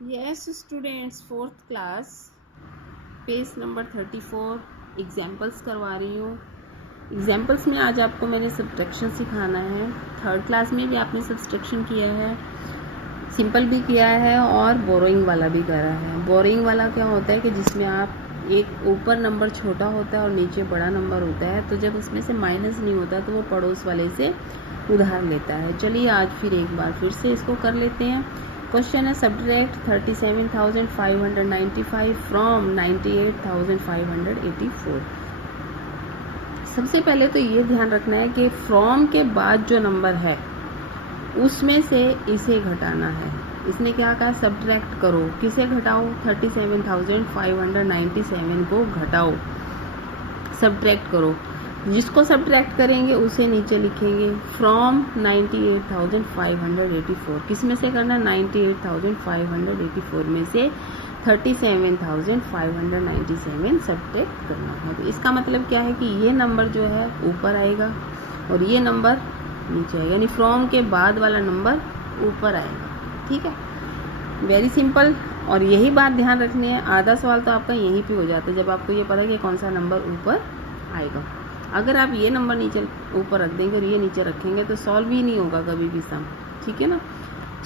Yes students, fourth class, page number 34 examples करवा रही हूँ। एग्जाम्पल्स में आज आपको मैंने सब्ट्रैक्शन सिखाना है। थर्ड क्लास में भी आपने सब्ट्रैक्शन किया है, सिंपल भी किया है और बोरोइंग वाला भी करा है। बोरोइंग वाला क्या होता है कि जिसमें आप एक ऊपर नंबर छोटा होता है और नीचे बड़ा नंबर होता है, तो जब उसमें से माइनस नहीं होता तो वो पड़ोस वाले से उधार लेता है। चलिए आज फिर एक बार फिर से इसको कर लेते हैं। क्वेश्चन है सब्ट्रैक्ट 37,595 फ्रॉम 98,584। सबसे पहले तो ये ध्यान रखना है कि फ्रॉम के बाद जो नंबर है उसमें से इसे घटाना है। इसने क्या कहा, सब्ट्रैक्ट करो। किसे घटाओ? 37,597 को घटाओ, सब्ट्रैक्ट करो। जिसको सब्ट्रैक्ट करेंगे उसे नीचे लिखेंगे फ्रॉम 98,584। किस में से करना? 98,584 में से 37,597 सब्ट्रैक्ट करना है। तो इसका मतलब क्या है कि ये नंबर जो है ऊपर आएगा और ये नंबर नीचे आएगा, यानी फ्रॉम के बाद वाला नंबर ऊपर आएगा। ठीक है, वेरी सिंपल। और यही बात ध्यान रखनी है, आधा सवाल तो आपका यहीं पे हो जाता है जब आपको ये पता है कि कौन सा नंबर ऊपर आएगा। अगर आप ये नंबर नीचे ऊपर रख देंगे और ये नीचे रखेंगे तो सॉल्व ही नहीं होगा कभी भी सम। ठीक है ना।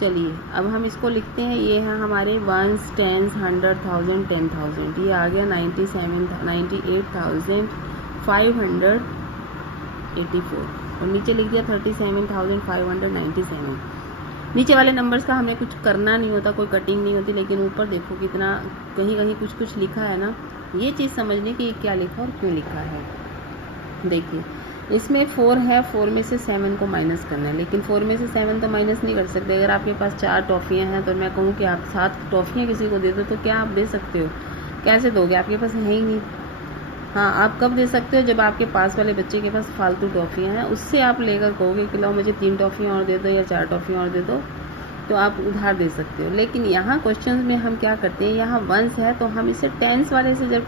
चलिए अब हम इसको लिखते हैं। ये है हमारे वंस, टेंस, 100, 1000, 10,000। ये आ गया 98,584 और नीचे लिख दिया 37,597। नीचे वाले नंबर्स का हमें कुछ करना नहीं होता, कोई कटिंग नहीं होती, लेकिन ऊपर देखो कितना कहीं कहीं कुछ कुछ लिखा है ना। ये चीज़ समझने की क्या लिखा और क्यों लिखा है। देखिए इसमें 4 है, 4 में से 7 को माइनस करना है, लेकिन 4 में से 7 तो माइनस नहीं कर सकते। अगर आपके पास 4 टॉफ़ियाँ हैं तो मैं कहूँ कि आप 7 टॉफ़ियाँ किसी को दे दो तो क्या आप दे सकते हो? कैसे दोगे? आपके पास है ही नहीं। हाँ, आप कब दे सकते हो? जब आपके पास वाले बच्चे के पास फालतू टॉफ़ियाँ हैं, उससे आप लेकर कहोगे कि लो मुझे 3 टॉफ़ियाँ और दे दो या 4 टॉफ़ियाँ और दे दो, तो आप उधार दे सकते हो। लेकिन यहाँ क्वेश्चन में हम क्या करते हैं, यहाँ वंस है तो हम इसे टेंस वाले से जब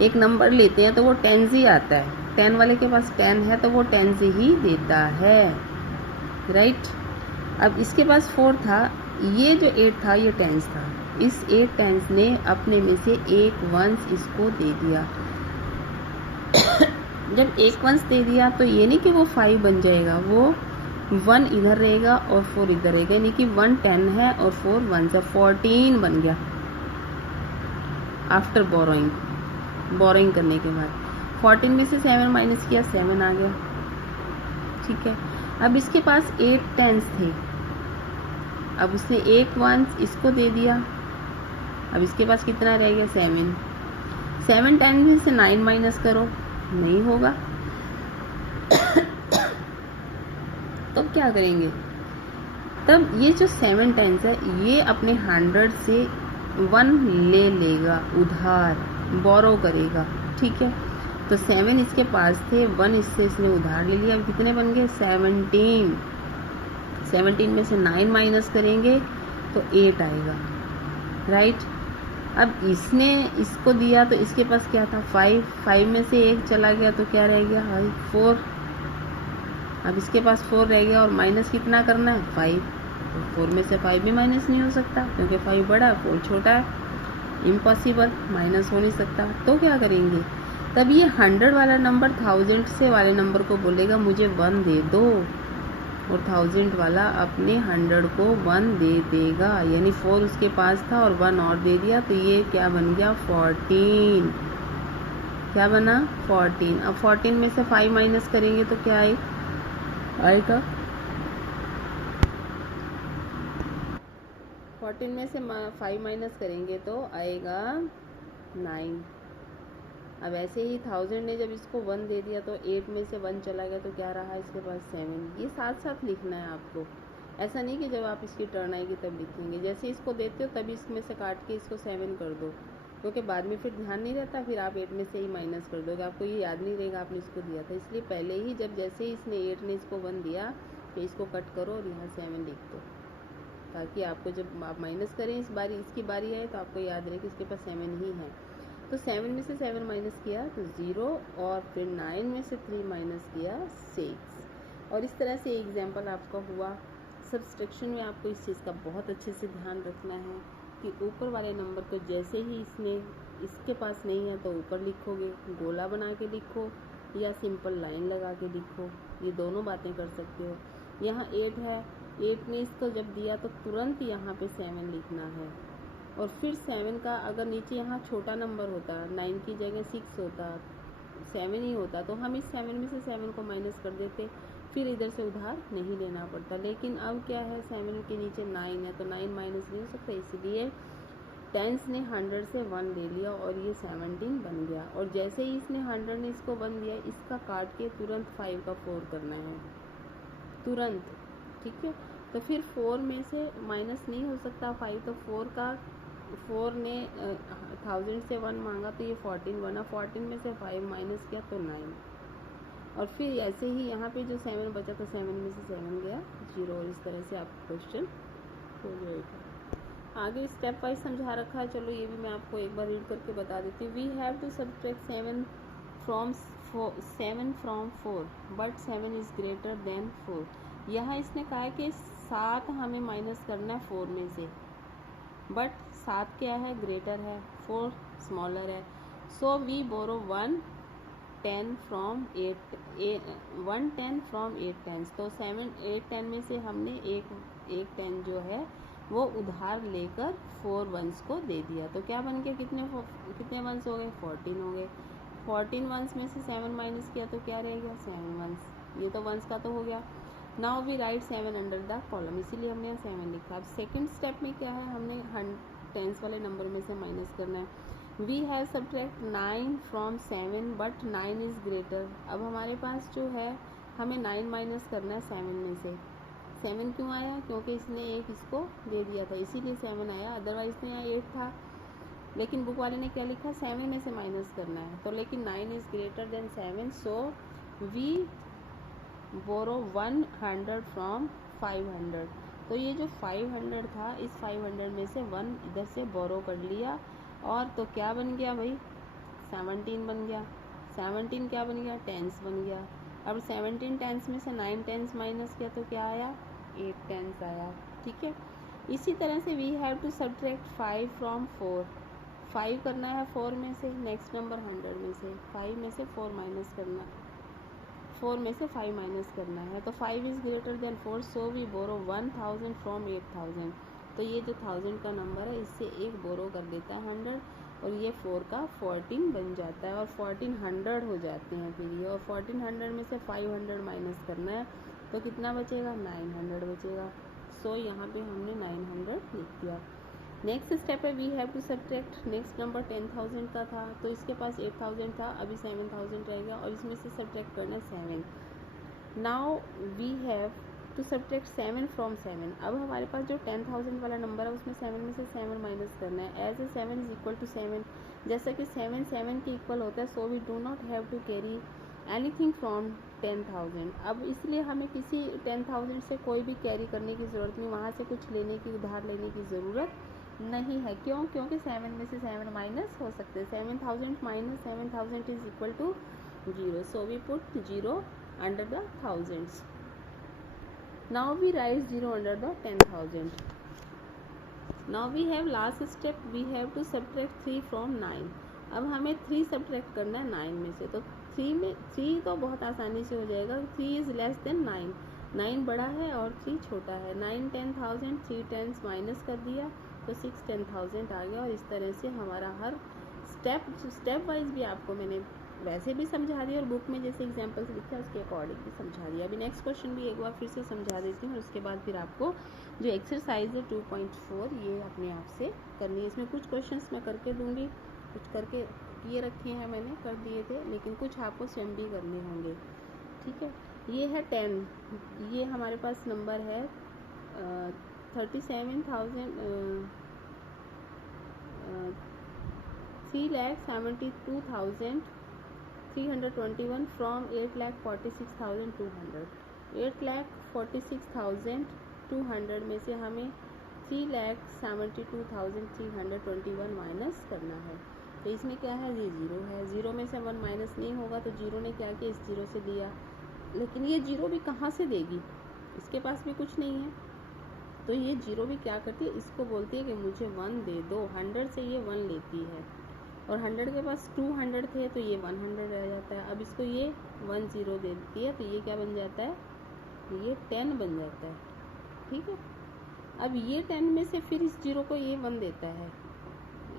एक नंबर लेते हैं तो वो टेंस ही आता है। 10 वाले के पास 10 है तो वो टेंस ही देता है, राइट। अब इसके पास 4 था, ये जो 8 था ये टेंस था। इस 8 टेंस ने अपने में से एक वंस इसको दे दिया। जब एक वंस दे दिया तो ये नहीं कि वो 5 बन जाएगा, वो 1 इधर रहेगा और 4 इधर रहेगा, यानी कि 1 10 है और 4 1 है, 14 बन गया आफ्टर बोरोइंग करने के बाद। 14 में से 7 माइनस किया, 7 आ गया। ठीक है, अब इसके पास 8 टेंस थे, अब उसने एक वंस इसको दे दिया। अब इसके पास कितना रह गया? 7। 7 टेंस में से 9 माइनस करो, नहीं होगा। तो क्या करेंगे? तब ये जो 7 टेंस है ये अपने 100 से 1 ले लेगा, उधार बोरो करेगा। ठीक है, तो 7 इसके पास थे, 1 इससे इसने उधार ले लिया। अब कितने बन गए? 17। 17 में से 9 माइनस करेंगे तो 8 आएगा, राइट। अब इसने इसको दिया तो इसके पास क्या था? 5 में से 1 चला गया तो क्या रह गया? 4। अब इसके पास 4 रह गया और माइनस कितना करना है? 5। तो 4 में से 5 भी माइनस नहीं हो सकता क्योंकि 5 बड़ा है 4 छोटा है, इम्पॉसिबल, माइनस हो नहीं सकता। तो क्या करेंगे? तब ये 100 वाला नंबर 1000 से वाले नंबर को बोलेगा मुझे 1 दे दो, और 1000 वाला अपने 100 को 1 दे देगा, यानी 4 उसके पास था और 1 और दे दिया, तो ये क्या बन गया? 14। क्या बना? 14। अब 14 में से 5 माइनस करेंगे तो क्या आएगा? 14 में से 5 माइनस करेंगे तो आएगा 9। अब ऐसे ही 1000 ने जब इसको 1 दे दिया तो 8 में से 1 चला गया तो क्या रहा इसके पास? 7। ये साथ साथ लिखना है आपको, ऐसा नहीं कि जब आप इसकी टर्न आएगी तब लिखेंगे। जैसे इसको देते हो तभी इसमें से काट के इसको 7 कर दो, क्योंकि बाद में फिर ध्यान नहीं रहता, फिर आप 8 में से ही माइनस कर दोगे, आपको ये याद नहीं रहेगा आपने इसको दिया था। इसलिए पहले ही जब जैसे ही इसने 8 ने इसको 1 दिया तो इसको कट करो और यहाँ 7 लिख दो, ताकि आपको जब आप माइनस करें इसकी बारी आए तो आपको याद रहे कि इसके पास 7 ही है। तो 7 में से 7 माइनस किया तो 0, और फिर 9 में से 3 माइनस किया 6। और इस तरह से एग्जाम्पल आपका हुआ। सब्सट्रैक्शन में आपको इस चीज़ का बहुत अच्छे से ध्यान रखना है कि ऊपर वाले नंबर को जैसे ही इसके पास नहीं है तो ऊपर लिखोगे, गोला बना के लिखो या सिंपल लाइन लगा के लिखो, ये दोनों बातें कर सकते हो। यहाँ 8 है, 8 ने इसको जब दिया तो तुरंत यहाँ पे 7 लिखना है। और फिर 7 का अगर नीचे यहाँ छोटा नंबर होता, 9 की जगह 6 होता, 7 ही होता, तो हम इस 7 में से 7 को माइनस कर देते, फिर इधर से उधार नहीं लेना पड़ता। लेकिन अब क्या है, 7 के नीचे 9 है तो 9 माइनस नहीं हो सकता, इसलिए टेंस ने 100 से 1 ले लिया और ये 17 बन गया। और जैसे ही इसने 100 ने इसको 1 दिया, इसका काट के तुरंत 5 का 4 करना है, तुरंत, ठीक है। तो फिर 4 में से माइनस नहीं हो सकता 5, तो 4 ने 1000 से 1 मांगा तो ये 14 बना, 14 में से 5 माइनस किया तो 9। और फिर ऐसे ही यहाँ पे जो 7 बचा तो 7 में से 7 गया 0, और इस तरह से आपका क्वेश्चन हो जाएगा। आगे स्टेप वाइज समझा रखा है, चलो ये भी मैं आपको एक बार रीड करके बता देती हूँ। We have to subtract 7 from 4 but 7 is greater than 4। यहाँ इसने कहा है कि 7 हमें माइनस करना है 4 में से, बट 7 क्या है, ग्रेटर है, 4 स्मॉलर है। So we borrow 110 from 8 tens. तो 8 10 में से हमने एक 10 जो है वो उधार लेकर 4 वंस को दे दिया। तो क्या बन गया, कितने वंस हो गए, 14 हो गए। 14 वंस में से 7 माइनस किया तो क्या रह गया, 7 वंस। ये तो वंस का तो हो गया। Now we write 7 under the column, इसीलिए हमने यहाँ 7 लिखा। अब सेकेंड स्टेप में क्या है, हमने टेंस वाले नंबर में से माइनस करना है। We have subtract 9 from 7 but 9 is greater. अब हमारे पास जो है हमें 9 माइनस करना है 7 में से। 7 क्यों आया, क्योंकि इसने एक इसको दे दिया था, इसीलिए 7 आया, अदरवाइज तो यहाँ 8 था। लेकिन बुक वाले ने क्या लिखा, 7 में से माइनस करना है। तो लेकिन 9 is greater than 7, so we borrow 100 from 500। तो ये जो 500 था, इस 500 में से 1 इधर से बोरो कर लिया, और तो क्या बन गया भाई, 17 बन गया। 17 क्या बन गया, टेंस बन गया। अब 17 टेंस में से 9 टेंस माइनस किया तो क्या आया, 8 टेंस आया, ठीक है। इसी तरह से we have to subtract 5 from 4। 5 करना है 4 में से, नेक्स्ट नंबर 100 में से 5 में से 4 माइनस करना, 4 में से 5 माइनस करना है। तो 5 is greater than 4, so we borrow 1000 from 8000। तो ये जो 1000 का नंबर है, इससे एक बोरो कर देता है 100, और ये 4 का 14 बन जाता है, और 1400 हो जाते हैं फिर ये। और 1400 में से 500 माइनस करना है तो कितना बचेगा, 900 बचेगा। सो यहाँ पे हमने 900 लिख दिया। नेक्स्ट स्टेप है, we have to subtract, next number 10,000 का था, तो इसके पास 8000 था, अभी 7000 रह गया, और इसमें से सब्ट्रैक्ट करना है 7। Now we have to subtract 7 from 7। अब हमारे पास जो 10,000 वाला नंबर है उसमें 7 में से 7 माइनस करना है। As a 7 is equal to 7, जैसा कि 7 7 के इक्वल होता है, so we do not have to carry anything from 10,000। अब इसलिए हमें किसी 10,000 से कोई भी कैरी करने की ज़रूरत नहीं, वहाँ से कुछ लेने की, उधार लेने की ज़रूरत नहीं है। क्यों, क्योंकि 7 में से 7 माइनस हो सकते हैं। 7000 minus 7000 is equal to 0, so we put 0 under the thousands. Now we write 0 under the 10,000। Now we have last step, we have to subtract 3 from 9। अब हमें 3 सब्ट्रैक्ट करना है 9 में से। तो 3 तो बहुत आसानी से हो जाएगा, 3 इज़ लेस देन 9। 9 बड़ा है और 3 छोटा है। 9 10,000, 3 टेंस माइनस कर दिया तो 6 10,000 आ गया। और इस तरह से हमारा हर स्टेप वाइज भी आपको मैंने वैसे भी समझा दिया, और बुक में जैसे एग्जाम्पल्स लिखा है उसके अकॉर्डिंग भी समझा दिया। अभी नेक्स्ट क्वेश्चन भी एक बार फिर से समझा देती हूँ, और उसके बाद फिर आपको जो एक्सरसाइज है 2.4 ये अपने आप से करनी है। इसमें कुछ क्वेश्चंस मैं करके दूंगी, कुछ करके किए रखे हैं मैंने, कर दिए थे, लेकिन कुछ आपको स्वयं भी करने होंगे, ठीक है। ये है 10, ये हमारे पास नंबर है 3,72,321 फ्रॉम 8,46,200। 8,46,200 में से हमें 3,72,321 माइनस करना है। तो इसमें क्या है, ये 0 है, 0 में से 1 माइनस नहीं होगा, तो 0 ने क्या किया, इस 0 से लिया। लेकिन ये 0 भी कहाँ से देगी, इसके पास भी कुछ नहीं है, तो ये जीरो भी क्या करती है, इसको बोलती है कि मुझे 1 दे दो। 100 से ये 1 लेती है और 100 के पास 200 थे तो ये 100 रह जाता है। अब इसको ये 1 0 दे देती है तो ये क्या बन जाता है, ये 10 बन जाता है। ठीक है, अब ये 10 में से फिर इस जीरो को ये 1 देता है,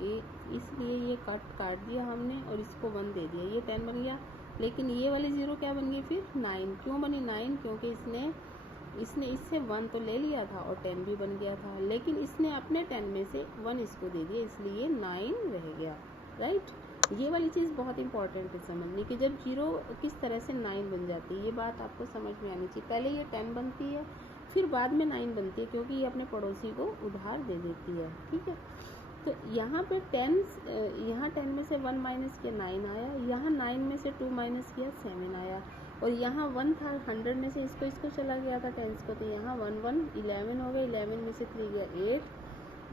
ये इसलिए ये काट दिया हमने और इसको 1 दे दिया, ये 10 बन गया। लेकिन ये वाली जीरो क्या बन गई फिर 9। क्यों बनी 9? क्योंकि इसने इससे 1 तो ले लिया था और 10 भी बन गया था, लेकिन इसने अपने 10 में से 1 इसको दे दिया, इसलिए 9 रह गया। राइट, ये वाली चीज़ बहुत इंपॉर्टेंट है समझने की, जब जीरो किस तरह से 9 बन जाती है, ये बात आपको समझ में आनी चाहिए। पहले ये 10 बनती है फिर बाद में 9 बनती है, क्योंकि ये अपने पड़ोसी को उधार दे देती है। ठीक है, तो यहाँ पे 10 में से 1 माइनस किया 9 आया, यहाँ 9 में से 2 माइनस किया 7 आया, और यहाँ 1 था 100 में से इसको चला गया था 10 को, तो यहाँ 1 1 11 हो गया, 11 में से 3 गया 8,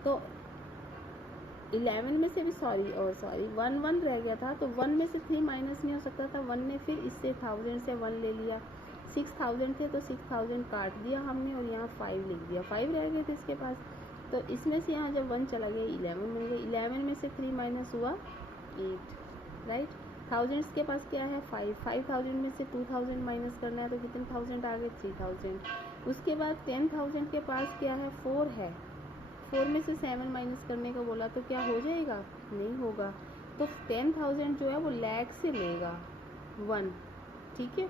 तो 11 में से भी 1 1 रह गया था, तो 1 में से 3 माइनस नहीं हो सकता था। 1 ने फिर इससे 1000 से 1 ले लिया, 6000 थे तो 6000 काट दिया हमने और यहाँ 5 लिख दिया, 5 रह गए थे इसके पास। तो इसमें से यहाँ जब 1 चला गया 11 बन गया, 11 में से 3 माइनस हुआ 8। राइट, थाउजेंड्स के पास क्या है 5, 5000 में से 2000 माइनस करना है तो कितने थाउजेंड आ गए 3000। उसके बाद 10,000 के पास क्या है 4 है, 4 में से 7 माइनस करने को बोला तो क्या हो जाएगा, नहीं होगा। तो 10,000 जो है वो लाख से लेगा 1। ठीक है,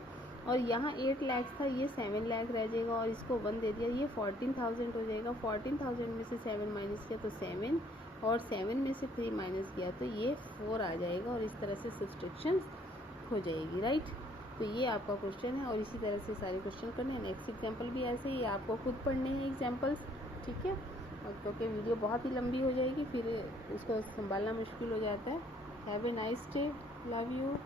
और यहाँ 8 लाख था, ये 7 लाख रह जाएगा और इसको 1 दे दिया, ये 14,000 हो जाएगा। 14,000 में से 7 माइनस किया तो 7, और 7 में से 3 माइनस किया तो ये 4 आ जाएगा, और इस तरह से सब्सट्रैक्शन हो जाएगी। राइट, तो ये आपका क्वेश्चन है और इसी तरह से सारे क्वेश्चन करने हैं। नेक्स्ट एग्जाम्पल भी ऐसे ही आपको खुद पढ़ने हैं एग्जाम्पल्स। ठीक है, और क्योंकि वीडियो बहुत ही लंबी हो जाएगी फिर उसको संभालना मुश्किल हो जाता है। Have a nice day, love you.